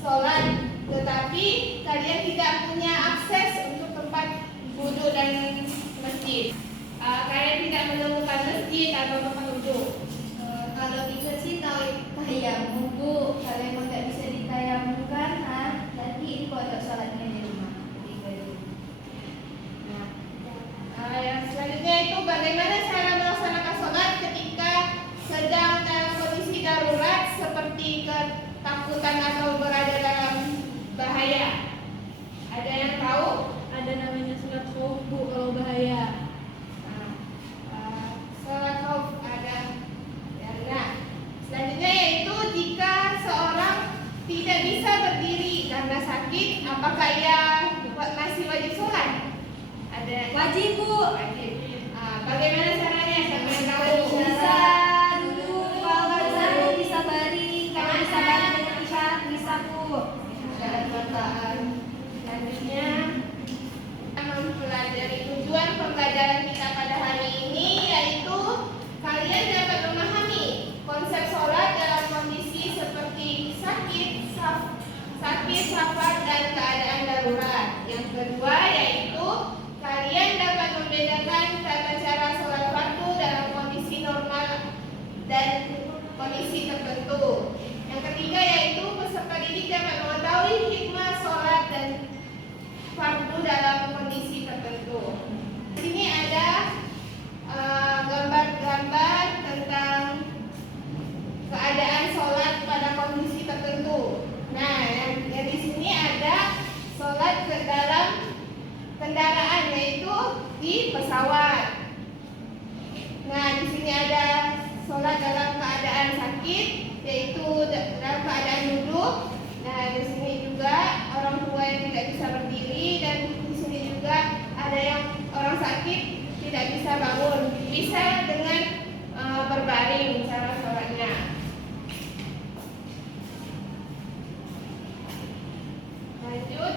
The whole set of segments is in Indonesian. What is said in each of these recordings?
sholat, tetapi kalian tidak punya akses untuk tempat wudhu dan masjid. Kalian tidak menemukan masjid atau tempat wudhu. Kalau bisa sih tayamum Bu, kalau emang nggak bisa ditayamumkan, jadi pondok sholatnya di rumah. Yang selanjutnya itu bagaimana cara melaksanakan sholat ketika sedang dalam kondisi darurat seperti ketakutan atau berada dalam bahaya. Ada yang tahu? Ada namanya sholat khauf Bu kalau bahaya. Sholat khauf ada. Nah, selanjutnya yaitu jika seorang tidak bisa berdiri karena sakit, apakah ia masih wajib sholat? Ada. Wajib Bu. Wajib. Bagaimana caranya? Siapa yang tahu? Bisa dulu kalau bisa bisa bari, kalau bisa bari dengan isyarat bisa Bu. Syarat bacaan. Selanjutnya mempelajari tujuan pembelajaran kita pada hari ini yaitu kalian dapat memahami konsep sholat dalam kondisi seperti sakit, safar dan keadaan darurat. Yang kedua yaitu kalian dapat membedakan tata cara sholat fardu dalam kondisi normal dan kondisi tertentu. Yang ketiga yaitu peserta didik dapat mengetahui hikmah sholat dan fardu dalam kondisi tertentu. Di sini ada gambar-gambar tentang keadaan sholat pada kondisi tertentu. Nah, yang di sini ada sholat ke dalam kendaraan yaitu di pesawat. Nah, di sini ada sholat dalam keadaan sakit yaitu dalam keadaan duduk. Nah, di sini juga orang tua yang tidak bisa berdiri dan di sini juga ada yang orang sakit tidak bisa bangun. Bisa dengan berbaring cara sholatnya. Lanjut.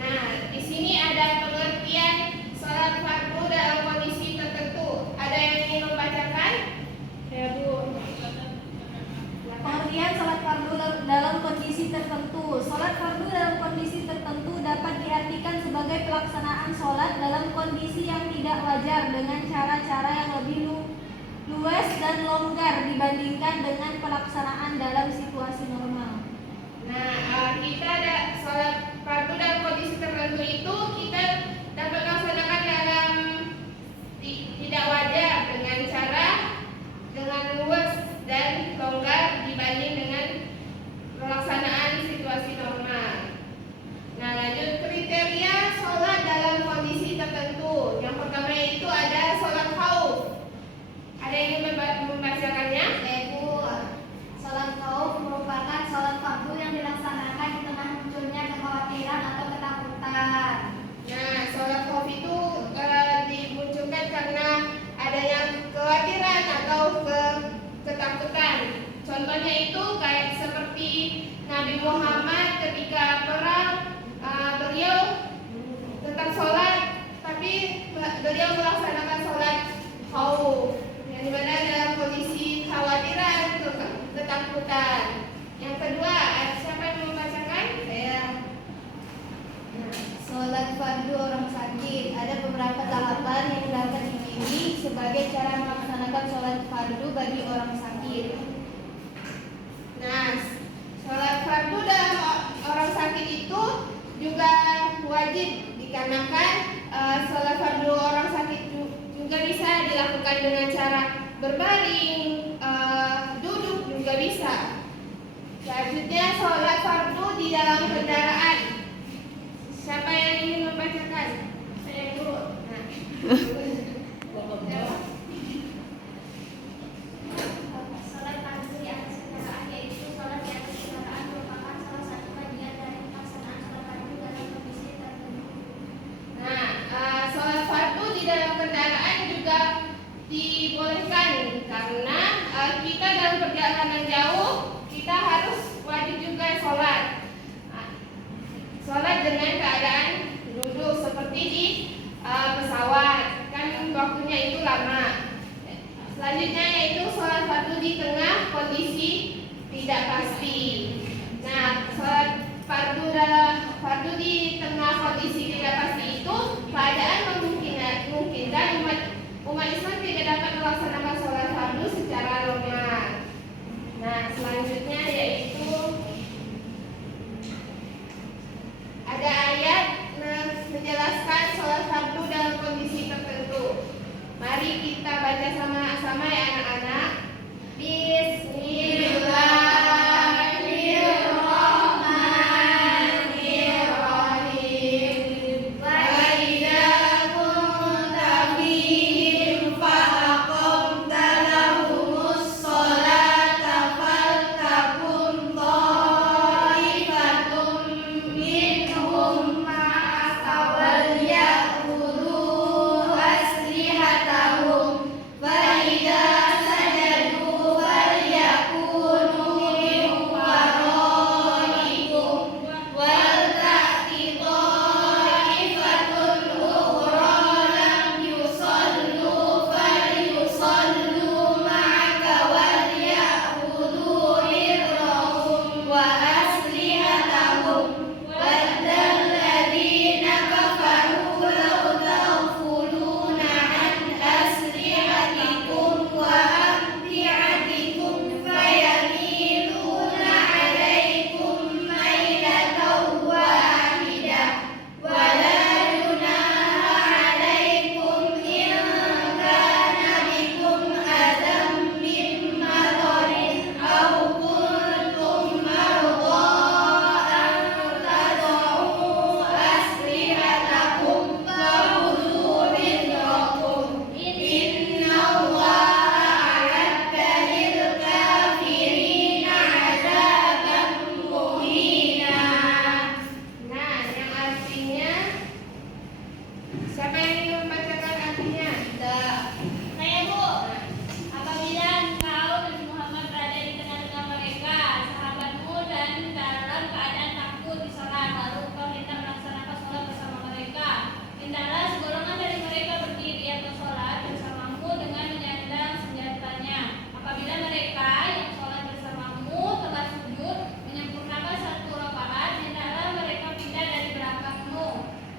Nah, di sini ada pengertian sholat fardu dalam kondisi tertentu. Ada yang ingin membacakan? Ya Bu. Pengertian sholat fardu dalam kondisi tertentu. Sholat fardu dalam kondisi tertentu dapat diartikan sebagai pelaksanaan sholat dalam kondisi yang tidak wajar dengan cara-cara yang lebih luas dan longgar dibandingkan dengan pelaksanaan dalam situasi normal. Nah, kita ada sholat fardu dalam kondisi tertentu itu kita dapat laksanakan dalam tidak wajar dengan cara dengan luas dan longgar dibanding dengan pelaksanaan situasi normal. Nah, lanjut kriteria sholat dalam kondisi tertentu. Yang pertama itu ada sholat khauf. Ada yang ingin membacakannya? Bu, sholat khauf merupakan sholat fardu yang dilaksanakan di tengah munculnya kekhawatiran atau ketakutan. Nah, sholat khauf itu dimunculkan karena ada yang kekhawatiran atau ketakutan. Contohnya itu kayak seperti Nabi Muhammad ketika perang, beliau tetap sholat, tapi beliau melaksanakan sholat khauf, yang dimana dalam kondisi khawatiran, ketakutan. Yang kedua, siapa yang membacakan? Saya. Sholat fardu orang sakit. Ada beberapa tahapan yang dapat dipilih sebagai cara melaksanakan sholat fardu bagi orang sakit. Nah, sholat fardu dalam orang sakit itu juga wajib dikarenakan sholat fardu orang sakit juga bisa dilakukan dengan cara berbaring, duduk juga bisa. Selanjutnya sholat fardu di dalam kendaraan. Siapa yang ingin membacakan? Saya dulu. Nah. Sholat fardu di atas kendaraan yaitu sholat di atas kendaraan merupakan salah satu bagian dari pelaksanaan sholat fardu dalam kondisi tertentu. Nah, sholat fardu di dalam kendaraan juga dibolehkan karena kita dalam perjalanan jauh kita harus wajib juga sholat. Sholat dengan keadaan duduk seperti di pesawat. tidak pasti. Nah, fardu di tengah kondisi tidak pasti itu keadaan memungkinkan umat Islam tidak dapat melaksanakan sholat fardu secara normal. Nah, selanjutnya yaitu ada ayat menjelaskan sholat fardu dalam kondisi tertentu. Mari kita baca sama-sama ya anak-anak. Bismillahirrahmanirrahim. Wa idza kunta fihim faqamta lahumus sholata faltakum ta'ifatun minhum ma'aka wal ya'khudhu aslihatahum fa idza sajadu falyakunu min waraikum wal ta'ti ta'ifatun ukhra lam yusallu falyusallu ma'aka wal ya'khudhu hidrahum wa aslihatahum waddal ladzina kafaru law taghfuluna an aslihatikum wa amti'atikum fayamiluna 'alaikum mailatan wahidah wa la junaha 'alaikum in kana bikum adam min matarin aw kuntum marda an tad'u aslihatakum fakhudhu hidrakum innallaha a'adda lil kafirina 'adzaban muhina. Nah, yang artinya siapa yang ingin membacakan artinya? Saya, Bu. Apabila engkau Nabi Muhammad berada di tengah-tengah mereka, sahabatmu, dan dalam keadaan takut di salat, lalu engkau hendak melaksanakan sholat bersama mereka, hendaklah segolongan dari mereka berdiri atau sholat bersamamu dengan menyandang senjatanya. Apabila mereka yang sholat bersamamu telah sujud menyempurnakan satu rakaat, hendaklah mereka pindah dari belakangmu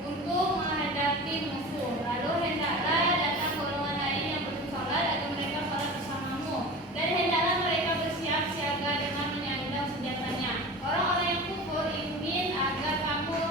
untuk menghadapi musuh. Lalu hendaklah datang golongan lain yang belum sholat agar mereka sholat bersamamu, dan hendaklah mereka bersiap siaga dengan menyandang senjatanya. Orang-orang yang kufur ingin agar kamu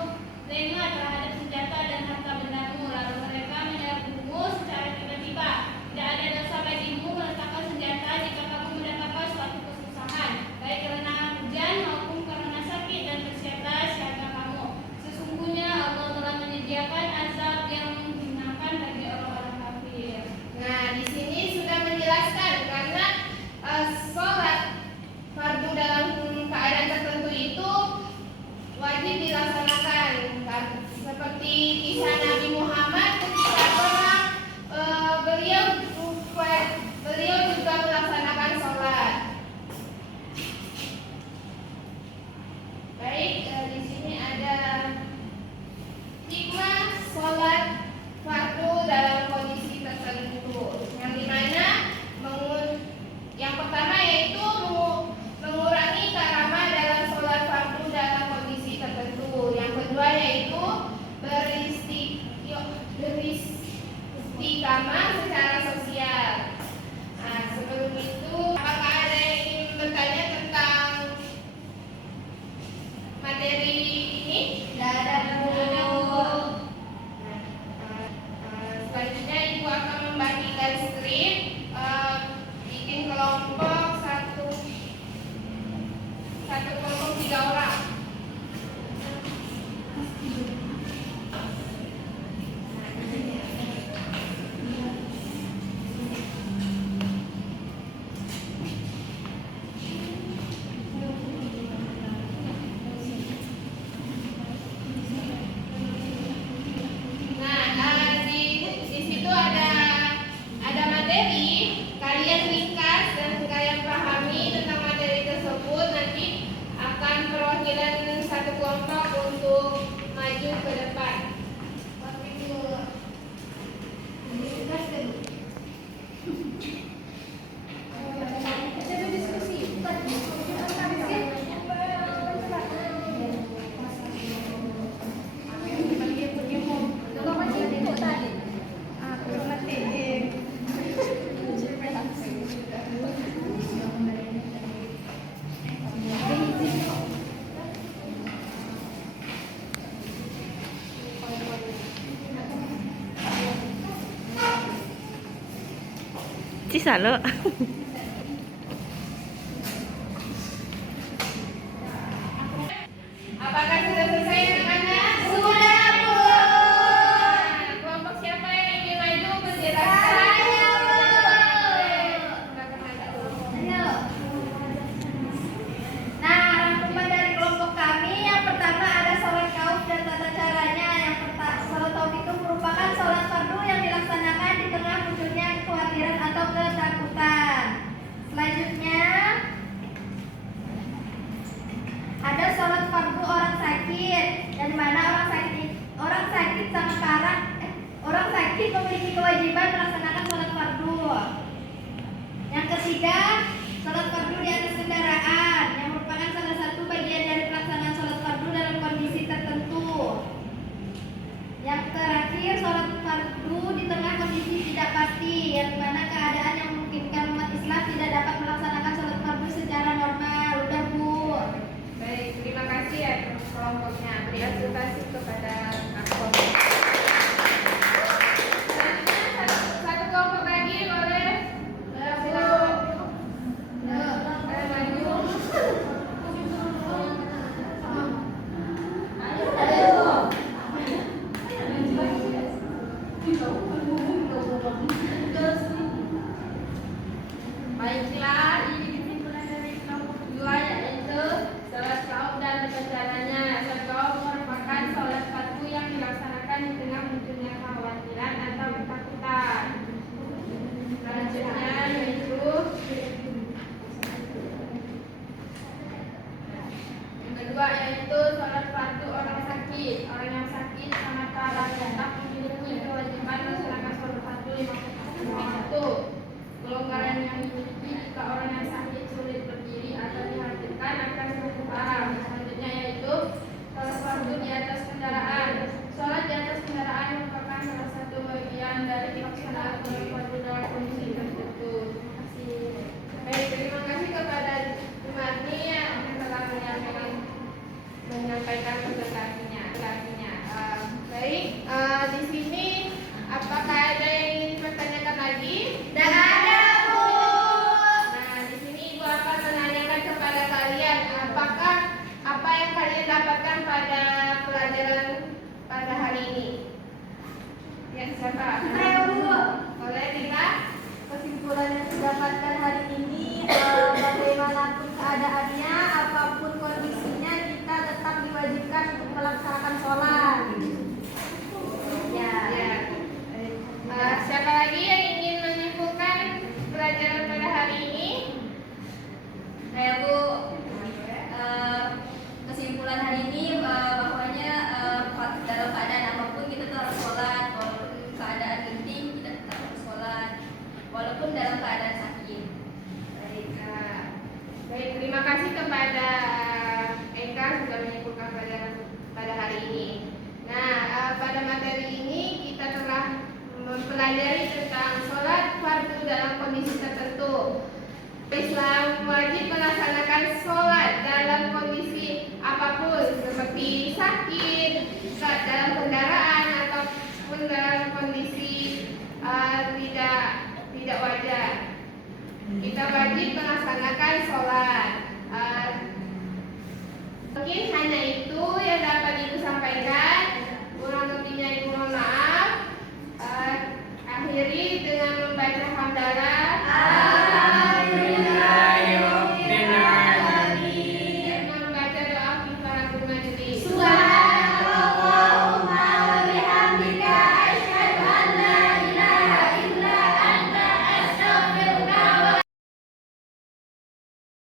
lengah terhadap senjata dan harta bendamu, lalu mereka menyerbumu secara tiba-tiba. Tidak ada dosa bagimu meletakkan senjata jika kamu mendapatkan suatu kesusahan, baik karena hujan maupun karena sakit, dan bersiaplah siaga kamu. Sesungguhnya Allah telah menyediakan azab yang menghinakan bagi orang-orang kafir. Nah, di sini sudah menjelaskan karena sholat fardu dalam keadaan tertentu itu wajib dilaksanakan. Seperti kisah Nabi Muhammad ketika perang, beliau juga melaksanakan sholat. Baik, di sini ada hikmah sholat fardu dalam kondisi tertentu, yang dimana yang pertama yaitu mengurangi karamah dalam sholat fardu dalam kondisi tertentu. Yang kedua yaitu beristiqamah secara sosial. Nah, sebelum itu apakah ada yang ingin bertanya tentang materi ini? Tidak ada, Bu. Selanjutnya Ibu akan membagikan skrip, bikin kelompok satu kelompok 3 orang. Nah, di situ ada materi, kalian ringkas dan kalian pahami tentang materi tersebut. Nanti Cisalo. Apakah sudah selesai anak-anak? Sudah, Bu. Nah, kelompok siapa yang ingin maju menjelaskan? Saya, Bu. Silakan maju. Ayo. Nah, rangkuman dari kelompok kami yang pertama ada sholat kauf dan tata caranya. Yang pertama, sholat kauf itu merupakan sholat fardu yang dilaksanakan di tengah munculnya kekhawatiran atau ketakutan. Selanjutnya ada sholat fardu orang sakit, dan mana orang sakit sangat parah. Orang sakit memiliki kewajiban melaksanakan sholat fardu. Yang ketiga, sholat fardu di atas kendaraan, yang merupakan salah satu bagian dari pelaksanaan sholat fardu dalam kondisi tertentu. Yang terakhir, sholat fardu di tengah kondisi tidak pasti, yang mana keadaan yang memungkinkan umat Islam tidak dapat melaksanakan sholat fardu secara normal. Udah, Bu. Baik, terima kasih ya kelompoknya. Beri apresiasi kepada kelompok. Selanjutnya satu kelompok lagi boleh. Silakan. Maju. Baiklah, ini kesimpulan dari kelompok kedua yaitu sholat kaum dan caranya. Sholat kaum merupakan sholat fardu yang dilaksanakan di tengah munculnya kekhawatiran atau ketakutan. Selanjutnya yaitu yang kedua yaitu sholat fardu orang sakit. Orang yang sakit sangat parah dapat memiliki kewajiban melaksanakan sholat fardu 5 waktu. Kelonggaran yang dimiliki jika orang yang sakit sulit berdiri atau dihadirkan akan semakin parah. Selanjutnya yaitu sholat fardu di atas kendaraan. Sholat di atas kendaraan merupakan salah satu bagian dari pelaksanaan sholat fardu dalam kondisi tertentu. Terima kasih. Baik, terima kasih kepada Jumarni yang telah menyampaikan presentasinya. Baik, di sini apakah ada yang ingin dipertanyakan lagi? Dan ada, Bu. Nah, di sini Ibu akan menanyakan kepada kalian apakah apa yang kalian dapatkan pada pelajaran pada hari ini. Ya, siapa? Saya, Bu. Boleh Dila? Kesimpulan yang didapatkan hari ini, bagaimanapun keadaannya, apapun kondisinya, kita tetap diwajibkan untuk melaksanakan sholat. Ya. Ya. Siapa lagi yang ingin menyimpulkan pelajaran pada hari ini? Saya, Bu. Kesimpulan hari ini bahwanya dalam keadaan apapun kita tetap harus sholat. Walaupun keadaan genting kita tetap harus sholat, walaupun dalam keadaan sakit. Baik, terima kasih kepada Eka sudah menyimpulkan pelajaran pada hari ini. Nah, pada materi ini kita telah mempelajari tentang sholat fardu dalam kondisi tertentu. Islam wajib melaksanakan sholat dalam kondisi apapun, seperti sakit, dalam kendaraan ataupun dalam kondisi tidak wajar. Kita wajib melaksanakan sholat.